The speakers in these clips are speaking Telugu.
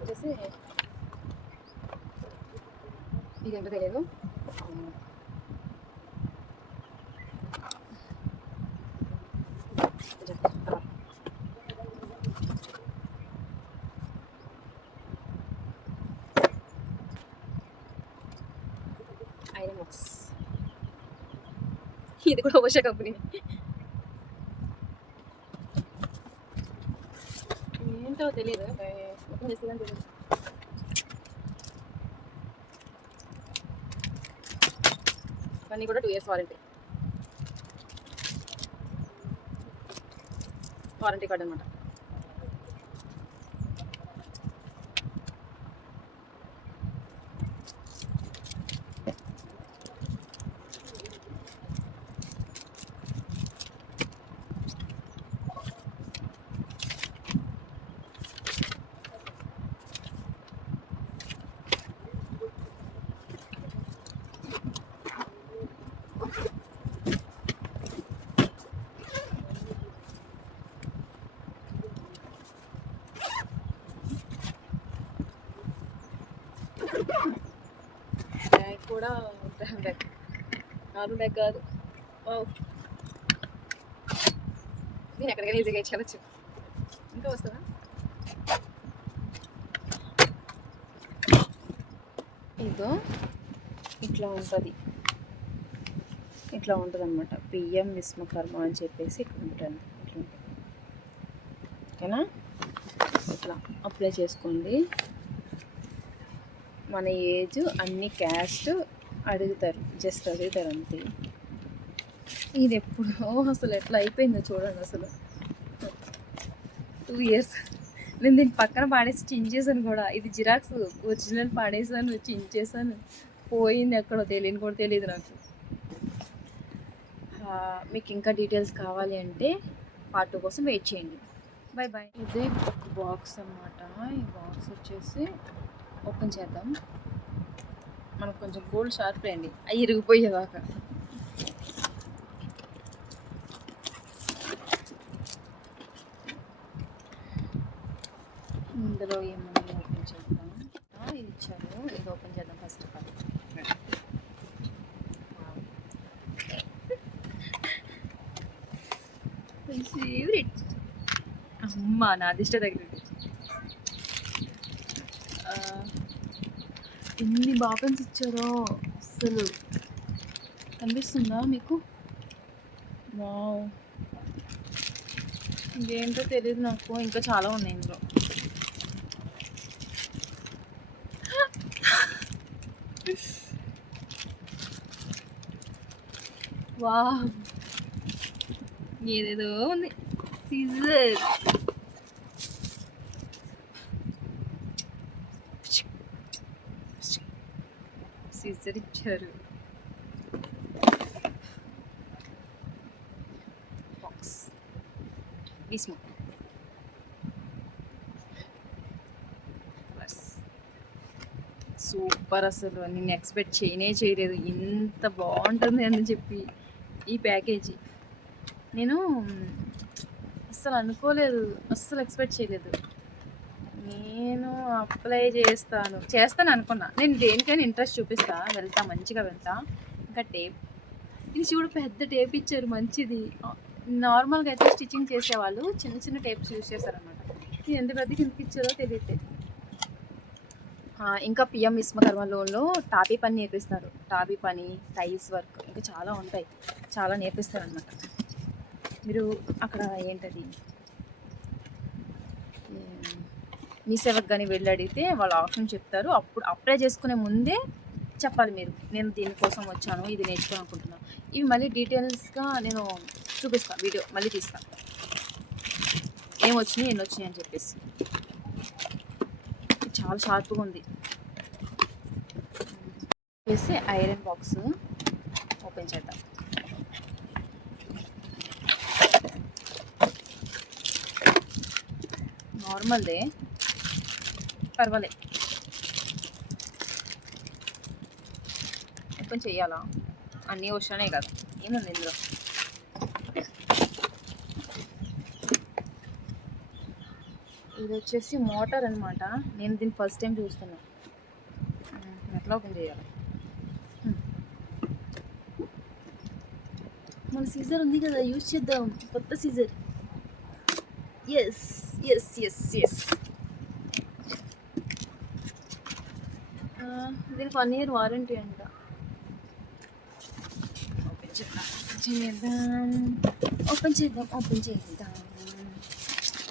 వచ్చేసి ఇదేంటో తెలియదు. ఐరన్ బాక్స్, ఇది కూడా ఉషా కంపెనీ. ఏంటో తెలియదు, ఓపెన్ చేసేదని తెలియదు. ఇవన్నీ కూడా 2 years వారంటీ కార్డ్ అనమాట. బ్యాగ్ కూడా బ్యాగ్, నార్మల్ బ్యాగ్ కాదు. నేను ఎక్కడికైనా ఈజీగా ఇచ్చేయచ్చు. ఇంకా వస్తుందా? ఇదో ఇట్లా ఉంటుంది, ఇట్లా ఉంటుంది అనమాట. పిఎం విశ్వకర్మ అని చెప్పేసి ఇక్కడ ఉంటుంది. ఇట్లా ఉంటుంది, ఓకేనా? ఇట్లా అప్లై చేసుకోండి. మన ఏజ్, అన్ని క్యాస్ట్ అడుగుతారు, జస్ట్ అడుగుతారు అంతే. ఇది ఎప్పుడో అసలు ఎట్లా అయిపోయిందో చూడండి. అసలు 2 years నేను దీన్ని పక్కన పాడేసి చించేసాను కూడా. ఇది జిరాక్స్, ఒరిజినల్ పాడేసాను, చించేసాను, పోయింది ఎక్కడో తెలియని కూడా తెలియదు నాకు. మీకు ఇంకా డీటెయిల్స్ కావాలి అంటే part 2 కోసం వెయిట్ చేయండి. Bye boy. ఇది ఒక బాక్స్ అన్నమాట. ఈ బాక్స్ వచ్చేసి ఓపెన్ చేద్దాం. మనకు కొంచెం గోల్డ్ షార్ప్ అండి, అవి ఇరిగిపోయేదాకా. ఇందులో ఏమన్నా ఓపెన్ చేద్దాం. ఇది ఇచ్చారు, ఇది ఓపెన్ చేద్దాం ఫస్ట్ ఆఫ్ ఆల్. ఫేవరెట్ అమ్మ, నా దిష్ట తగిలింది. ఎన్ని బాపెన్స్ ఇచ్చారో అసలు కనిపిస్తుందా మీకు? వావ్, ఇంకేంటో తెలియదు నాకు, ఇంకా చాలా ఉన్నాయి ఇందులో. వావ్, ఏదేదో ఉంది. సీజర్, సీజర్ ఇచ్చారు. బాక్స్ విస్మో సూపర్. అసలు నేను ఎక్స్పెక్ట్ చేయలేదు ఇంత బాగుంటుంది అని చెప్పి ఈ ప్యాకేజీ. నేను అస్సలు అనుకోలేదు, అస్సలు ఎక్స్పెక్ట్ చేయలేదు. నేను అప్లై చేస్తాను అనుకున్నా. నేను దేనికైనా ఇంట్రెస్ట్ చూపిస్తా, వెళ్తా, మంచిగా వెళ్తా. ఇంకా టేప్, ఇది చూడు పెద్ద టేప్ ఇచ్చారు, మంచిది. నార్మల్గా అయితే స్టిచ్చింగ్ చేసేవాళ్ళు చిన్న చిన్న టేప్స్ యూజ్ చేస్తారనమాట. ఇది ఎంత పెద్దకి ఎంత ఇచ్చారో తెలియట్లేదు. ఇంకా పిఎం విశ్వకర్మ లోన్లో టాపీ పని నేర్పిస్తారు. టాపీ పని, టైల్స్ వర్క్, ఇంకా చాలా ఉంటాయి, చాలా నేర్పిస్తారు అనమాట. మీరు అక్కడ ఏంటది మీ సేవకు కానీ వెళ్ళి అడిగితే వాళ్ళు ఆప్షన్ చెప్తారు. అప్పుడు అప్లై చేసుకునే ముందే చెప్పాలి మీరు, నేను దీనికోసం వచ్చాను, ఇది నేర్చుకోవాలనుకుంటున్నాను. ఇవి మళ్ళీ డీటెయిల్స్గా నేను చూపిస్తాను, వీడియో మళ్ళీ తీస్తాను, ఏమొచ్చినాయి ఎన్ని వచ్చినాయి అని చెప్పేసి. చాలా షార్ప్గా ఉంది. వేసి ఐరన్ బాక్స్ ఓపెన్ చేద్దాం. నార్మల్దే, పర్వాలేదు. ఓపెన్ చెయ్యాలా? అన్నీ వచ్చానే కదా, ఏముంది ఇందులో? ఇది వచ్చేసి మోటార్ అనమాట. నేను దీన్ని ఫస్ట్ టైం చూస్తున్నా. ఎట్లా ఓపెన్ చేయాలి? మన సీజర్ ఉంది కదా, యూజ్ చేద్దాం. కొత్త సీజర్. Yes yes yes yes. దీనికి 1 year వారంటీ అంట. ఓపెన్ చేద్దాం ఓపెన్ చేద్దాం ఓపెన్ చేద్దాం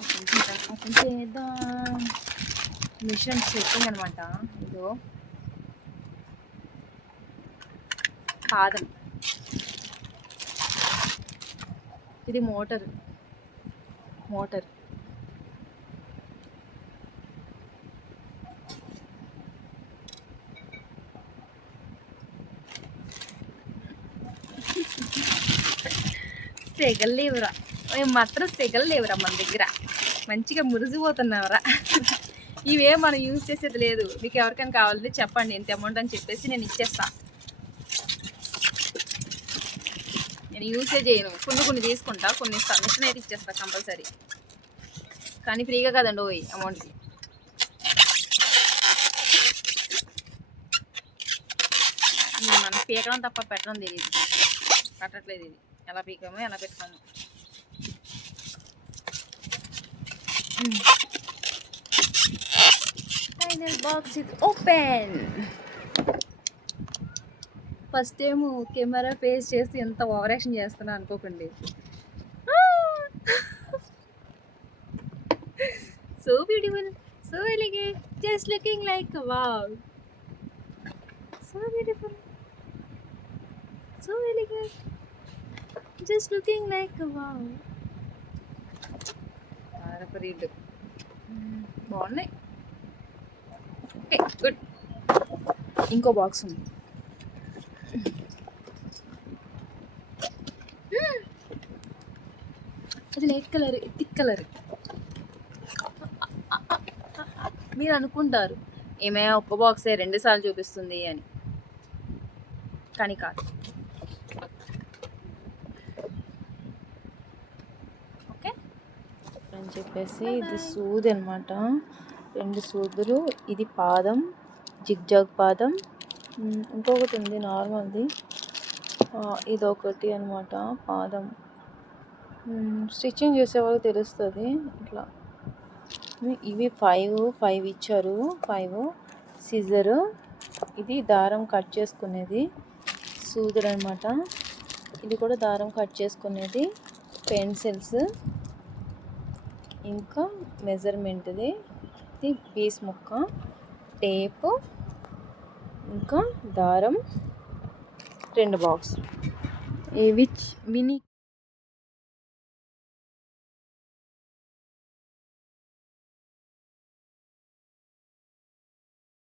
ఓపెన్ చేద్దాం ఓపెన్ చేద్దాం. మిషన్ సెట్టింగ్ అనమాట. ఇదో పాదం. ఇది మోటార్. సెగలు లేవురా, మేము మాత్రం సెగలు లేవురా మన దగ్గర. మంచిగా మురిసిపోతున్నావురా. ఇవే మనం యూజ్ చేసేది లేదు. మీకు ఎవరికైనా కావాలంటే చెప్పండి, ఎంత అమౌంట్ అని చెప్పేసి నేను ఇచ్చేస్తా. నేను యూజే చేయను, కొన్ని తీసుకుంటా, కొన్ని మిషన్ అయితే ఇచ్చేస్తా కంపల్సరీ. కానీ ఫ్రీగా కదండి ఓయ్ అమౌంట్కి. మనం పీకడం తప్ప పెట్టడం తెలియదు. పెట్టట్లేదు ఇది. ఎలా పీకామో ఎలా పెట్టుకోమో. ఫైనల్ బాక్స్ ఇది open. First time camera face చేసి ఎంత ఓవర్ యాక్షన్ చేస్తున్నా అనుకోకండి. So beautiful, so elegant, just looking like wow. So beautiful, so elegant, just looking like a wow. ఆరపరీలు బాగున్నాయి. Okay good. ఇంకో బాక్స్ ఉంది. అది లైట్ కలర్, థిక్ కలర్. మీరు అనుకుంటారు ఏమే ఒక్క బాక్సే 2 సార్లు చూపిస్తుంది అని, కానీ కాదు. అని చెప్పేసి ఇది సూది అనమాట. 2 సూదులు. ఇది పాదం, జిగ్జాగ్ పాదం. ఇంకొకటి ఉంది నార్మల్ది. ఇదొకటి అనమాట పాదం. స్టిచ్చింగ్ చేసే వాళ్ళకి తెలుస్తుంది ఇట్లా. ఇవి 5 ఇచ్చారు. 5 సిజరు. ఇది దారం కట్ చేసుకునేది. సూదులు అనమాట. ఇది కూడా దారం కట్ చేసుకునేది. పెన్సిల్స్, ఇంకా మెజర్మెంట్ది. ఇది పీస్ ముక్క, టేపు, ఇంకా దారం. 2 బాక్స్. ఇవి మినీ